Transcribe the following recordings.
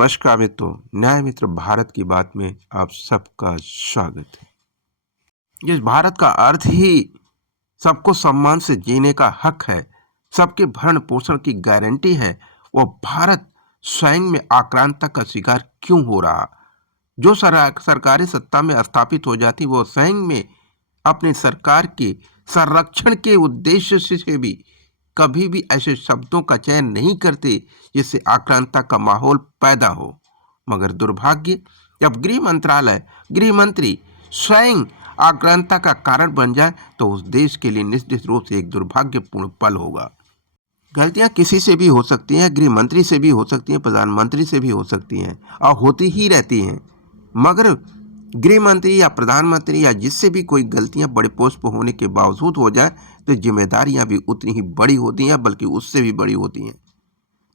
नमस्कार मित्रों, न्याय मित्र भारत की बात में आप सबका स्वागत है। जिस भारत का अर्थ ही सबको सम्मान से जीने का हक है, सबके भरण पोषण की गारंटी है, वो भारत स्वयं में आक्रांता का शिकार क्यों हो रहा? जो सरकारें सत्ता में स्थापित हो जाती वो स्वयं में अपनी सरकार के संरक्षण के उद्देश्य से भी कभी भी ऐसे शब्दों का चयन नहीं करते जिससे आक्रांता का माहौल पैदा हो। मगर दुर्भाग्य, जब गृह मंत्रालय, गृह मंत्री स्वयं आक्रांता का कारण बन जाए तो उस देश के लिए निश्चित रूप से एक दुर्भाग्यपूर्ण पल होगा। गलतियां किसी से भी हो सकती हैं, गृह मंत्री से भी हो सकती हैं, प्रधानमंत्री से भी हो सकती हैं और होती ही रहती हैं। मगर गृह मंत्री या प्रधानमंत्री या जिससे भी कोई गलतियां बड़े पोस्ट पर होने के बावजूद हो जाए तो जिम्मेदारियां भी उतनी ही बड़ी होती हैं, बल्कि उससे भी बड़ी होती हैं।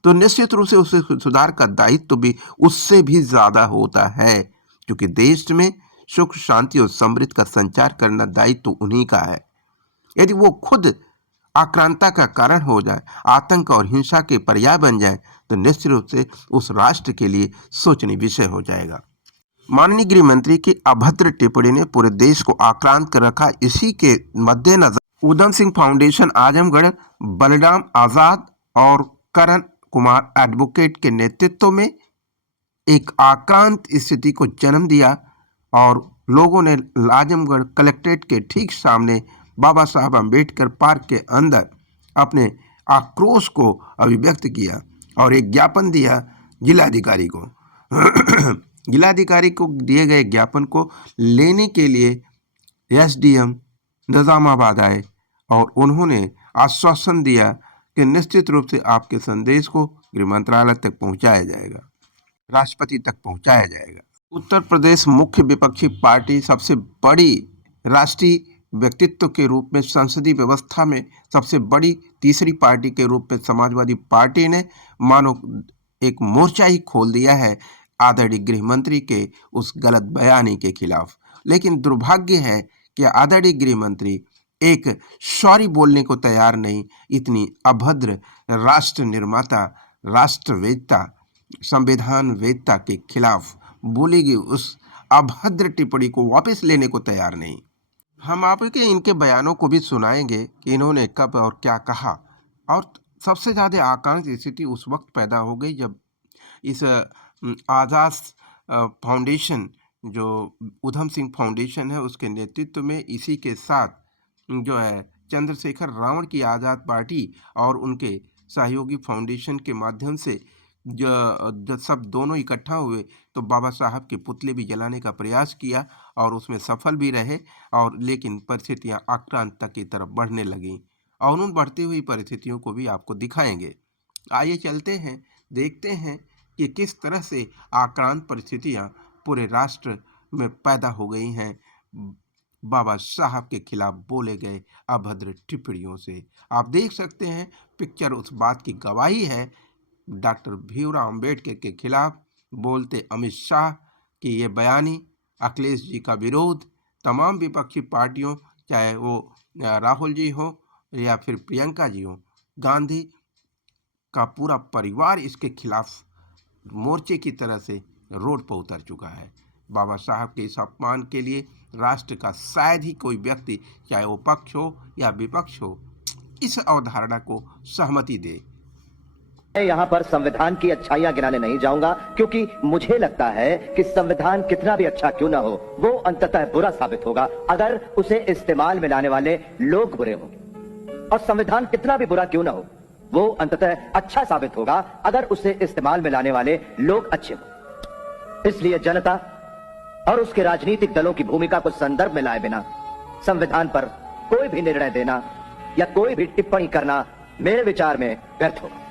तो निश्चित रूप से उसे सुधार का दायित्व तो भी उससे भी ज्यादा होता है, क्योंकि देश में सुख, शांति और समृद्धि का संचार करना दायित्व तो उन्हीं का है। यदि वो खुद आक्रांता का कारण हो जाए, आतंक और हिंसा के पर्याय बन जाए, तो निश्चित रूप से उस राष्ट्र के लिए सोचनीय विषय हो जाएगा। माननीय गृह मंत्री की अभद्र टिप्पणी ने पूरे देश को आक्रांत कर रखा। इसी के मद्देनजर उधम सिंह फाउंडेशन आजमगढ़, बलराम आजाद और करण कुमार एडवोकेट के नेतृत्व में एक आक्रांत स्थिति को जन्म दिया और लोगों ने आजमगढ़ कलेक्ट्रेट के ठीक सामने बाबा साहब अम्बेडकर पार्क के अंदर अपने आक्रोश को अभिव्यक्त किया और एक ज्ञापन दिया जिलाधिकारी को। जिलाधिकारी को दिए गए ज्ञापन को लेने के लिए एसडीएम निजामाबाद आए और उन्होंने आश्वासन दिया कि निश्चित रूप से आपके संदेश को गृह मंत्रालय तक पहुंचाया जाएगा, राष्ट्रपति तक पहुंचाया जाएगा। उत्तर प्रदेश मुख्य विपक्षी पार्टी, सबसे बड़ी राष्ट्रीय व्यक्तित्व के रूप में, संसदीय व्यवस्था में सबसे बड़ी तीसरी पार्टी के रूप में समाजवादी पार्टी ने मानो एक मोर्चा ही खोल दिया है आदरणीय गृह मंत्री के उस गलत बयानी के खिलाफ। लेकिन दुर्भाग्य है कि आदरणीय गृह मंत्री एक सॉरी बोलने को तैयार नहीं। इतनी अभद्र राष्ट्र निर्माता, राष्ट्रवेत्ता, संविधान वेत्ता के खिलाफ बोली गई उस अभद्र टिप्पणी को वापस लेने को तैयार नहीं। हम आपके इनके बयानों को भी सुनाएंगे कि इन्होंने कब और क्या कहा। और सबसे ज़्यादा आकांक्षी स्थिति उस वक्त पैदा हो गई जब इस आज़ाद फाउंडेशन, जो उधम सिंह फाउंडेशन है, उसके नेतृत्व में इसी के साथ जो है चंद्रशेखर रावण की आज़ाद पार्टी और उनके सहयोगी फाउंडेशन के माध्यम से जब सब दोनों इकट्ठा हुए तो बाबा साहब के पुतले भी जलाने का प्रयास किया और उसमें सफल भी रहे। और लेकिन परिस्थितियां आक्रांता की तरफ बढ़ने लगीं और उन बढ़ती हुई परिस्थितियों को भी आपको दिखाएंगे। आइए चलते हैं, देखते हैं कि किस तरह से आक्रांत परिस्थितियां पूरे राष्ट्र में पैदा हो गई हैं बाबा साहब के खिलाफ बोले गए अभद्र टिप्पणियों से। आप देख सकते हैं, पिक्चर उस बात की गवाही है। डॉक्टर भीमराव अंबेडकर के खिलाफ बोलते अमित शाह की ये बयानी, अखिलेश जी का विरोध, तमाम विपक्षी पार्टियों, चाहे वो राहुल जी हो या फिर प्रियंका जी हो, गांधी का पूरा परिवार इसके खिलाफ मोर्चे की तरह से रोड पर उतर चुका है। बाबा साहब के इस अपमान के लिए राष्ट्र का शायद ही कोई व्यक्ति, चाहे वो पक्ष हो या विपक्ष हो, इस अवधारणा को सहमति दे। मैं यहाँ पर संविधान की अच्छाइयाँ गिनाने नहीं जाऊंगा, क्योंकि मुझे लगता है कि संविधान कितना भी अच्छा क्यों ना हो, वो अंततः बुरा साबित होगा अगर उसे इस्तेमाल में लाने वाले लोग बुरे होंगे। और संविधान कितना भी बुरा क्यों ना हो, वो अंततः अच्छा साबित होगा अगर उसे इस्तेमाल में लाने वाले लोग अच्छे हों। इसलिए जनता और उसके राजनीतिक दलों की भूमिका को संदर्भ में लाए बिना संविधान पर कोई भी निर्णय देना या कोई भी टिप्पणी करना मेरे विचार में व्यर्थ होगा।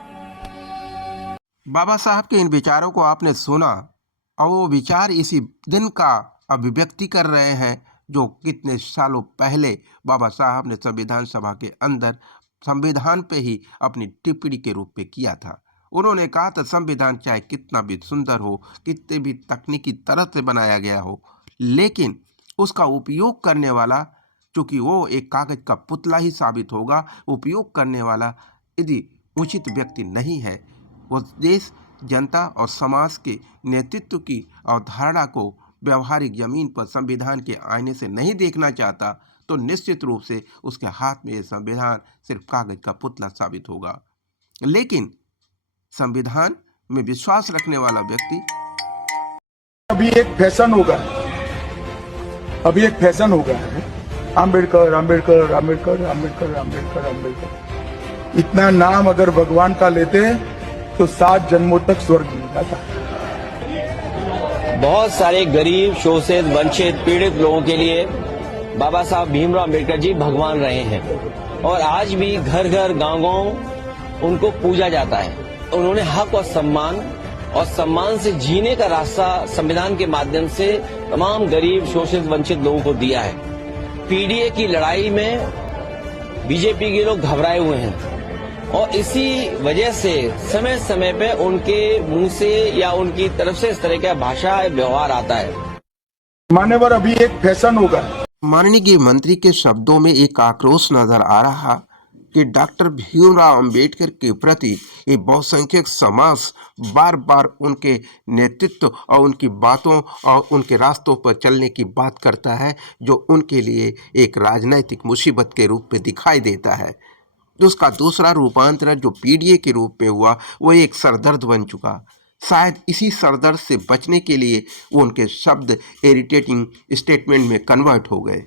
बाबा साहब के इन विचारों को आपने सुना और वो विचार इसी दिन का अभिव्यक्ति कर रहे हैं जो कितने सालों पहले बाबा साहब ने संविधान सभा के अंदर संविधान पे ही अपनी टिप्पणी के रूप में किया था। उन्होंने कहा था संविधान चाहे कितना भी सुंदर हो, कितने भी तकनीकी तरह से बनाया गया हो, लेकिन उसका उपयोग करने वाला, चूंकि वो एक कागज का पुतला ही साबित होगा, उपयोग करने वाला यदि उचित व्यक्ति नहीं है, वो देश जनता और समाज के नेतृत्व की अवधारणा को व्यवहारिक जमीन पर संविधान के आईने से नहीं देखना चाहता तो निश्चित रूप से उसके हाथ में यह संविधान सिर्फ कागज का पुतला साबित होगा। लेकिन संविधान में विश्वास रखने वाला व्यक्ति अभी एक फैशन हो गया है आम्बेडकर आम्बेडकर आम्बेडकर आम्बेडकर आम्बेडकर आम्बेडकर। इतना नाम अगर भगवान का लेते तो 7 जन्मों तक स्वर्ग मिल जाता। बहुत सारे गरीब, शोषित, वंचित, पीड़ित लोगों के लिए बाबा साहब भीमराव अम्बेडकर जी भगवान रहे हैं और आज भी घर घर, गांव-गांव उनको पूजा जाता है। उन्होंने हक और सम्मान से जीने का रास्ता संविधान के माध्यम से तमाम गरीब, शोषित, वंचित लोगों को दिया है। पीडीए की लड़ाई में बीजेपी के लोग घबराए हुए हैं और इसी वजह से समय समय पे उनके मुंह से या उनकी तरफ से इस तरह का भाषा व्यवहार आता है। मान्यवर, अभी एक फैशन होगा। माननीय गृह मंत्री के शब्दों में एक आक्रोश नजर आ रहा कि डॉक्टर भीमराव अंबेडकर के प्रति ये बहुसंख्यक समाज बार बार उनके नेतृत्व और उनकी बातों और उनके रास्तों पर चलने की बात करता है, जो उनके लिए एक राजनीतिक मुसीबत के रूप में दिखाई देता है। उसका दूसरा रूपांतरण जो पीडीए के रूप में हुआ वो एक सरदर्द बन चुका। शायद इसी सरदर्द से बचने के लिए वो उनके शब्द इरिटेटिंग स्टेटमेंट में कन्वर्ट हो गए।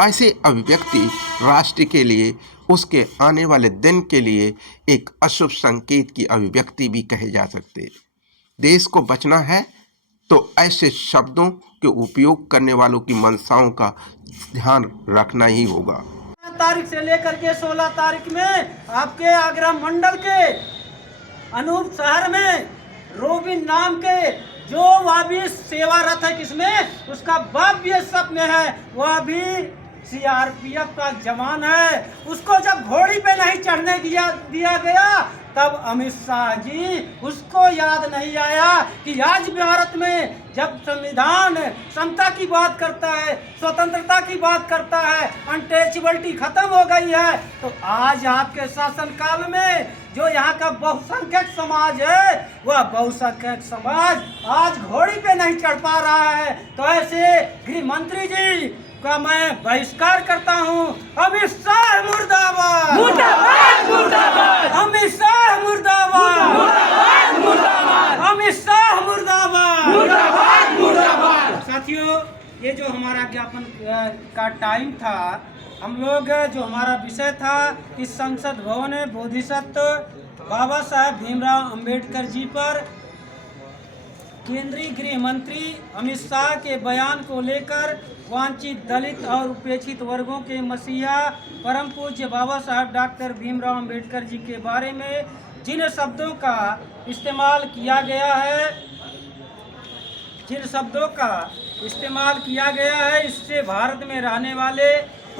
ऐसे अभिव्यक्ति राष्ट्र के लिए, उसके आने वाले दिन के लिए एक अशुभ संकेत की अभिव्यक्ति भी कहे जा सकते। देश को बचना है तो ऐसे शब्दों के उपयोग करने वालों की मंशाओं का ध्यान रखना ही होगा। तारीख से लेकर के 16 तारीख में आपके आगरा मंडल के अनूप शहर में रोबिन नाम के जो वह भी सेवारत है, किसमें उसका बाप भी सब में है, वह भी सीआरपीएफ का जवान है। उसको जब घोड़ी पे नहीं चढ़ने दिया गया तब अमित शाह जी उसको याद नहीं आया कि आज भारत में जब संविधान समता की बात करता है, स्वतंत्रता की बात करता है, अनटचेबिलिटी खत्म हो गई है, तो आज आपके शासनकाल में जो यहाँ का बहुसंख्यक समाज है वह बहुसंख्यक समाज आज घोड़ी पे नहीं चढ़ पा रहा है। तो ऐसे गृह मंत्री जी का मैं बहिष्कार करता हूँ। अमित शाह मुर्दाबाद, मुर्दाबाद, मुर्दाबाद, अमित शाह मुर्दाबाद, मुर्दाबाद, मुर्दाबाद, अमित शाह मुर्दाबाद, मुर्दाबाद, मुर्दाबाद। साथियों, ये जो हमारा ज्ञापन का टाइम था, हम लोग जो हमारा विषय था कि संसद भवन में बोधिसत्व बाबा साहब भीमराव अंबेडकर जी पर केंद्रीय गृह मंत्री अमित शाह के बयान को लेकर वांछित दलित और उपेक्षित वर्गों के मसीहा परम पूज्य बाबा साहब डॉक्टर भीमराव अंबेडकर जी के बारे में जिन शब्दों का इस्तेमाल किया गया है, इससे भारत में रहने वाले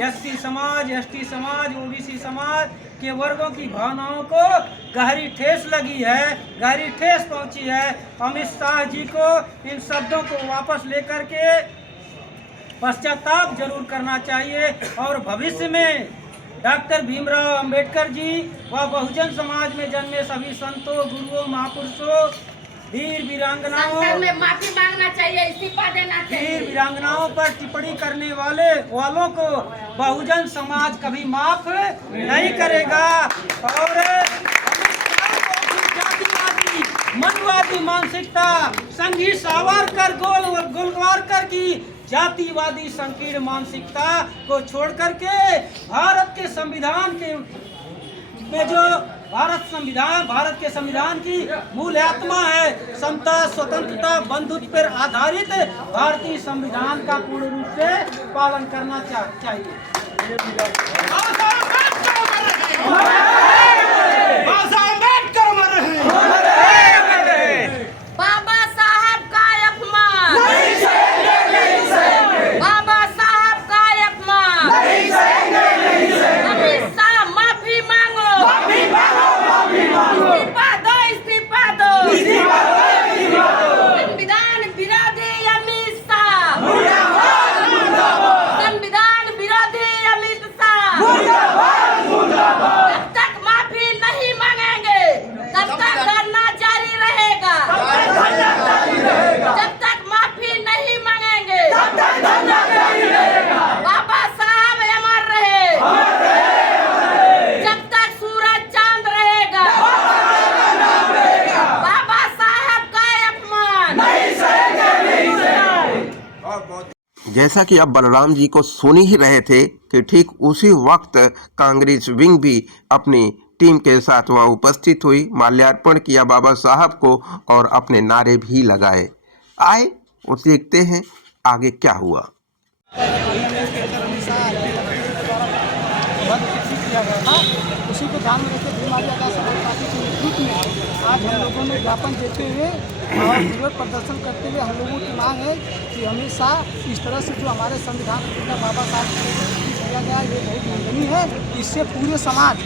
एससी समाज, एसटी समाज, ओबीसी समाज के वर्गों की भावनाओं को गहरी ठेस लगी है, गहरी ठेस पहुंची है। अमित शाह जी को इन शब्दों को वापस लेकर के पश्चाताप जरूर करना चाहिए और भविष्य में डॉक्टर भीमराव अंबेडकर जी व बहुजन समाज में जन्मे सभी संतों, गुरुओं, महापुरुषों, वीर वीरांगनाओं में माफी मांगना चाहिए, इस्तीफा देना चाहिए। वीर वीरांगनाओं पर टिप्पणी करने वालों को बहुजन समाज कभी माफ नहीं करेगा और जातिवादी मनवादी मानसिकता संघी सावरकर गोलवारकर की जातिवादी संकीर्ण मानसिकता को छोड़ करके भारत के संविधान के में जो भारत के संविधान की मूल आत्मा है, समता, स्वतंत्रता, बंधुत्व पर आधारित भारतीय संविधान का पूर्ण रूप से पालन करना चाहिए। बाबा साहब का अपमान, बाबा साहब का अपमान, अमित शाह माफी मांगो, इस्तीफा दो, संविधान विरोधी अमित शाह, संविधान विरोधी अमित शाह। जैसा कि अब बलराम जी को सुन ही रहे थे कि ठीक उसी वक्त कांग्रेस विंग भी अपनी टीम के साथ वहां उपस्थित हुई, माल्यार्पण किया बाबा साहब को और अपने नारे भी लगाए। आए और देखते हैं आगे क्या हुआ। उसी को ध्यान में रखते भीम आर्य आजाद समाज पार्टी के नेतृत्व में आज हम लोगों ने ज्ञापन देते हुए और विरोध प्रदर्शन करते हुए हम लोगों की मांग है कि हमेशा इस तरह से जो हमारे संविधान पिता बाबा साहब किया गया ये बहुत निंदनीय है। इससे पूरे समाज,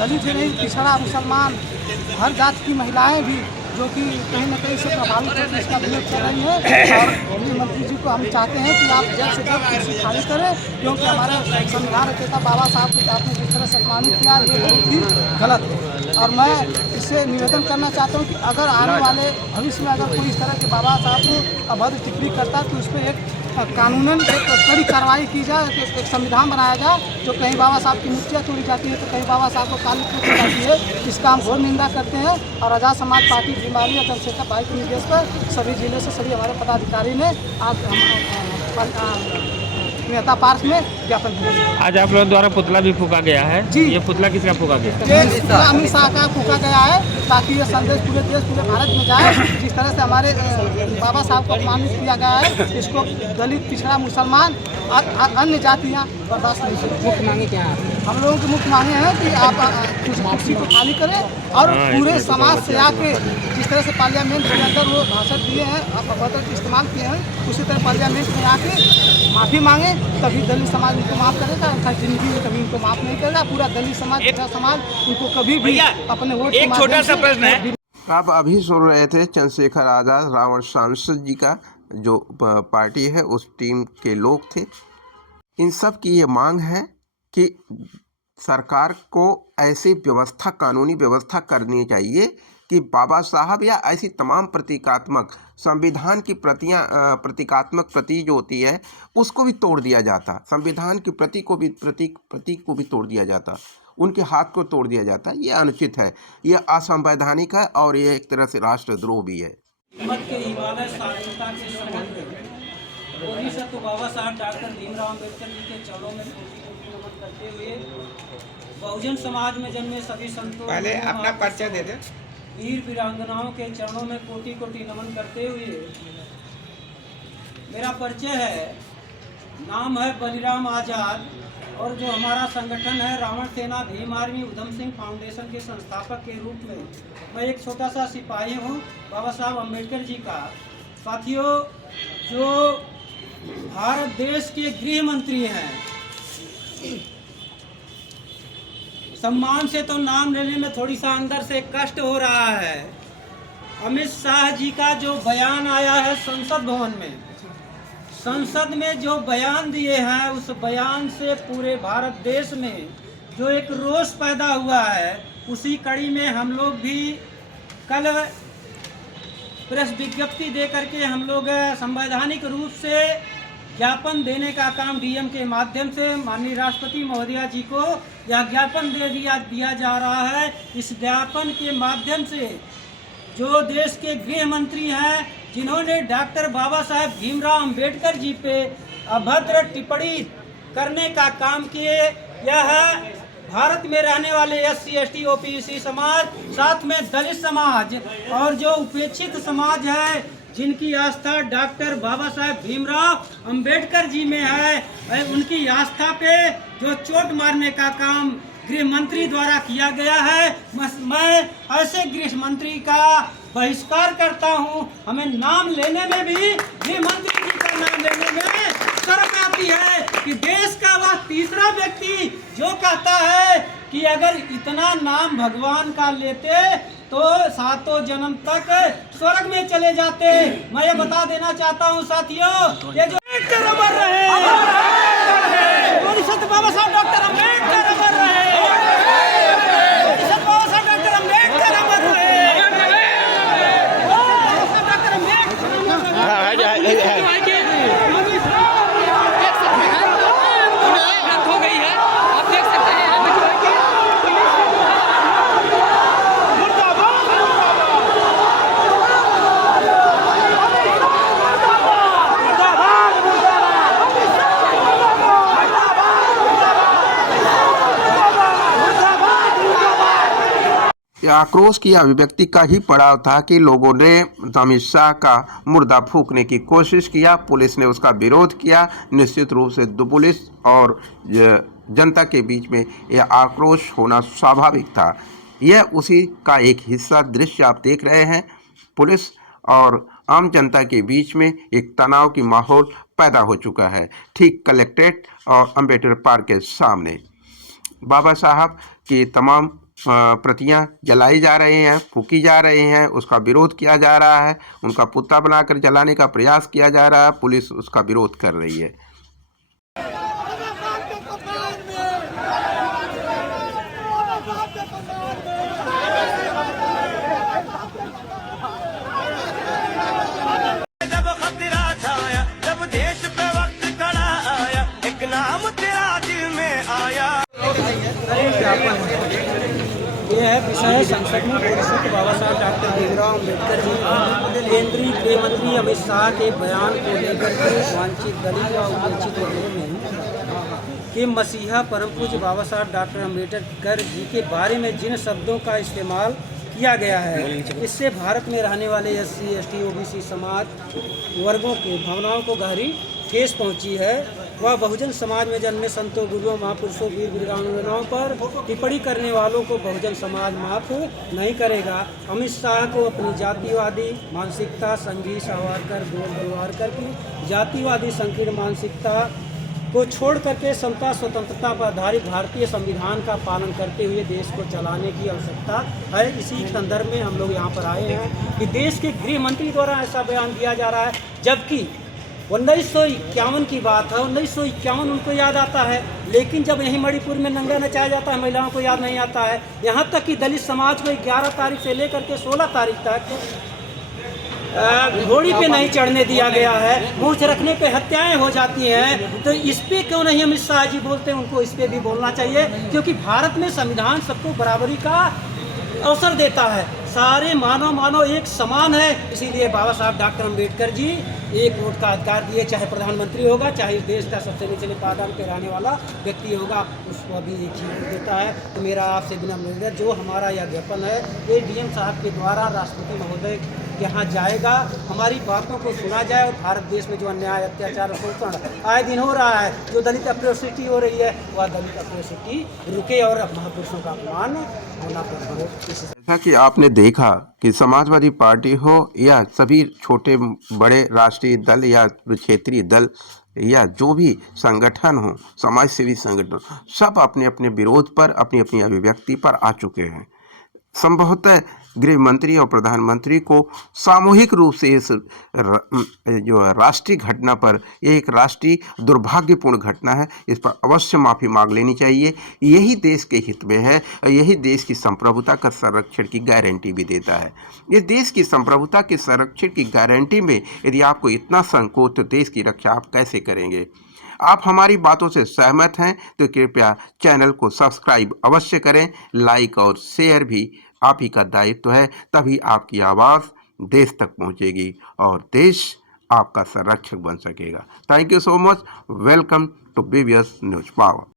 दलित ही नहीं, पिछड़ा, मुसलमान, हर जात की महिलाएं भी जो कि कहीं न कहीं से प्रभावित होकर इसका विरोध कर रही है। और गृह मंत्री जी को हम चाहते हैं कि आप जल्द से जल्द कुर्सी खाली करें, क्योंकि हमारे संविधान रचयिता बाबा साहब को आपने जिस तरह सम्मानित किया ये बहुत ही गलत है। और मैं इससे निवेदन करना चाहता हूँ कि अगर आने वाले भविष्य में अगर कोई इस तरह के बाबा साहब को अभद्र टिप्पणी करता है तो उस पर एक कानूनन एक कड़ी कार्रवाई की जाए, एक संविधान बनाया जाए। जो कहीं बाबा साहब की मूर्तियाँ तोड़ी जाती है तो कहीं बाबा साहब को काली पूछी जाती है, इसका हम घोर निंदा करते हैं। और आजाद समाज पार्टी भीम आर्य चंद्रशेखर भाई के निर्देश पर सभी जिले से सभी हमारे पदाधिकारी ने आज नेता पार्क में ज्ञापन दिया। आज आप लोगों द्वारा पुतला भी फूका गया है जी। ये पुतला किसका फूका गया? ये अमित शाह का फूका गया है ताकि ये संदेश पूरे देश, पूरे भारत में जाए। जिस तरह से हमारे बाबा साहब को अपमानित किया गया है, इसको दलित, पिछड़ा, मुसलमान, अन्य जातियाँ बर्दाश्त नहीं करें। मुख्य मांगे क्या है? हम लोगों की मुख्य मांगे हैं कि आप कुर्सी को खाली करें और पूरे समाज से आके जिस तरह से पार्लियामेंट के अंदर वो भाषण दिए हैं, अभद्र इस्तेमाल किए हैं, उसी तरह पार्लियामेंट में आके माफ़ी मांगे, तभी दलित समाज उनको माफ़ करेगा। अर्थात जिंदगी में कभी उनको माफ़ नहीं करेगा। पूरा दलित समाज, पूरा समाज उनको कभी भी अपने वोट एक छोटा सा प्रश्न है। आप अभी सुन रहे थे चंद्रशेखर आजाद रावण सांसद जी का जो पार्टी है उस टीम के लोग थे। इन सब की ये मांग है कि सरकार को ऐसी व्यवस्था, कानूनी व्यवस्था करनी चाहिए कि बाबा साहब या ऐसी तमाम प्रतीकात्मक संविधान की प्रतीकात्मक प्रति जो होती है उसको भी तोड़ दिया जाता, संविधान की प्रतीक को भी तोड़ दिया जाता, उनके हाथ को तोड़ दिया जाता। ये अनुचित है, ये असंवैधानिक है और ये एक तरह से राष्ट्रद्रोह भी है। हिम्मत के हिमालय साधनता के समुद्र तो बाबा साहब डॉक्टर भीमराव अम्बेडकर जी के चरणों में कोटि नमन करते हुए बहुजन समाज में जन्मे सभी संतों, पहले अपना परिचय दे दे। वीर वीरांगनाओं के चरणों में कोटि कोटि नमन करते हुए मेरा परिचय है, नाम है बलिराम आजाद और जो हमारा संगठन है रावण सेना भीम आर्मी उधम सिंह फाउंडेशन के संस्थापक के रूप में मैं एक छोटा सा सिपाही हूँ बाबा साहब अम्बेडकर जी का। साथियों, जो भारत देश के गृह मंत्री हैं, सम्मान से तो नाम लेने में थोड़ी सा अंदर से कष्ट हो रहा है। अमित शाह जी का जो बयान आया है संसद भवन में, संसद में जो बयान दिए हैं उस बयान से पूरे भारत देश में जो एक रोष पैदा हुआ है, उसी कड़ी में हम लोग भी कल प्रेस विज्ञप्ति दे करके हम लोग संवैधानिक रूप से ज्ञापन देने का काम डीएम के माध्यम से माननीय राष्ट्रपति महोदया जी को यह ज्ञापन दिया जा रहा है। इस ज्ञापन के माध्यम से जो देश के गृह मंत्री हैं, जिन्होंने डॉक्टर बाबा साहेब भीमराव अंबेडकर जी पे अभद्र टिप्पणी करने का काम किए, यह भारत में रहने वाले SC ST OBC समाज, साथ में दलित समाज और जो उपेक्षित समाज है, जिनकी आस्था डॉक्टर बाबा साहेब भीमराव अंबेडकर जी में है, उनकी आस्था पे जो चोट मारने का काम गृह मंत्री द्वारा किया गया है, मैं ऐसे गृह मंत्री का बहिष्कार करता हूं। हमें नाम लेने में भी गृह मंत्री जी का नाम लेने में शर्म आती है कि देश का वह तीसरा व्यक्ति जो कहता है कि अगर इतना नाम भगवान का लेते तो 7 जन्म तक स्वर्ग में चले जाते। मैं ये बता देना चाहता हूँ साथियों, ये जो अमर रहे, बाबा साहब डॉक्टर अम्बेडकर अमर रहे, बाबा साहब डॉक्टर अम्बेडकर अमर रहे, बाबा साहब डॉक्टर अम्बेडकर हो गई है, आप देख सकते हैं। यह आक्रोश की अभिव्यक्ति का ही पड़ाव था कि लोगों ने अमित शाह का मुर्दा फूंकने की कोशिश किया। पुलिस ने उसका विरोध किया। निश्चित रूप से पुलिस और जनता के बीच में यह आक्रोश होना स्वाभाविक था। यह उसी का एक हिस्सा दृश्य आप देख रहे हैं। पुलिस और आम जनता के बीच में एक तनाव की माहौल पैदा हो चुका है, ठीक कलेक्ट्रेट और अम्बेडकर पार्क के सामने। बाबा साहब की तमाम प्रतियां जलाई जा रही हैं, फूकी जा रही हैं, उसका विरोध किया जा रहा है, उनका पुतला बनाकर जलाने का प्रयास किया जा रहा है, पुलिस उसका विरोध कर रही है। जब खतरा छाया, जब देश पे वक्त खड़ा आया, एक नाम तेरा दिल में आया। ये है विषय संसद में पुरस्कृत बाबा साहब डॉक्टर भीमराव अम्बेडकर जी केंद्रीय गृह मंत्री अमित शाह के बयान को लेकर के वांछित दलित व उपेक्षित वर्गों में कि मसीहा परम पूज्य बाबा साहब डॉक्टर अम्बेडकर जी के बारे में जिन शब्दों का इस्तेमाल किया गया है, इससे भारत में रहने वाले SC, ST, OBC समाज वर्गों के भावनाओं को गहरी ठेस पहुंची है। वह बहुजन समाज में जन्मे संतों, गुरुओं, महापुरुषों, वीर वीरांगनाओं पर टिप्पणी करने वालों को बहुजन समाज माफ नहीं करेगा। अमित शाह को अपनी जातिवादी मानसिकता, संघी सावरकर, गोल गोलवारकर की जातिवादी संकीर्ण मानसिकता को छोड़ करके समता स्वतंत्रता पर आधारित भारतीय संविधान का पालन करते हुए देश को चलाने की आवश्यकता है। इसी संदर्भ में हम लोग यहाँ पर आए हैं कि देश के गृह मंत्री द्वारा ऐसा बयान दिया जा रहा है, जबकि 1951 की बात है। 1951 उनको याद आता है, लेकिन जब यहीं मणिपुर में नंगा नचाया जाता है महिलाओं को याद नहीं आता है। यहाँ तक कि दलित समाज को 11 तारीख से लेकर के 16 तारीख तक घोड़ी पे नहीं चढ़ने दिया गया है। मूंछ रखने पे हत्याएं हो जाती हैं, तो इस पे क्यों नहीं अमित शाह जी बोलते हैं? उनको इस पे भी बोलना चाहिए, क्योंकि भारत में संविधान सबको बराबरी का अवसर देता है। सारे मानव एक समान है। इसीलिए बाबा साहब डॉक्टर अम्बेडकर जी एक वोट का अधिकार दिए, चाहे प्रधानमंत्री होगा, चाहे इस देश का सबसे निचले पायदान पे रहने वाला व्यक्ति होगा, उसको भी एक ही वोट देता है। तो मेरा आपसे विनम्र निवेदन है, जो हमारा यह ज्ञापन है ये DM साहब के द्वारा राष्ट्रपति महोदय के यहाँ जाएगा, हमारी बातों को सुना जाए और भारत देश में जो अन्याय, अत्याचार, शोषण आए दिन हो रहा है, जो दलित अट्रॉसिटी हो रही है, वह दलित अट्रॉसिटी रुके और महापुरुषों का अपमान होना हो। जैसा कि आपने देखा कि समाजवादी पार्टी हो या सभी छोटे बड़े राष्ट्रीय दल या क्षेत्रीय दल या जो भी संगठन हो, समाज सेवी संगठन, सब अपने अपने विरोध पर, अपनी अपनी अभिव्यक्ति पर आ चुके हैं। संभवतः गृह मंत्री और प्रधानमंत्री को सामूहिक रूप से इस जो राष्ट्रीय घटना पर, एक राष्ट्रीय दुर्भाग्यपूर्ण घटना है, इस पर अवश्य माफ़ी मांग लेनी चाहिए। यही देश के हित में है, यही देश की संप्रभुता का संरक्षण की गारंटी भी देता है। इस देश की संप्रभुता के संरक्षण की गारंटी में यदि आपको इतना संकोच, तो देश की रक्षा आप कैसे करेंगे? आप हमारी बातों से सहमत हैं तो कृपया चैनल को सब्सक्राइब अवश्य करें, लाइक और शेयर भी आप ही का दायित्व है। तभी आपकी आवाज़ देश तक पहुंचेगी और देश आपका संरक्षक बन सकेगा। Thank you so much. Welcome to BBS news power.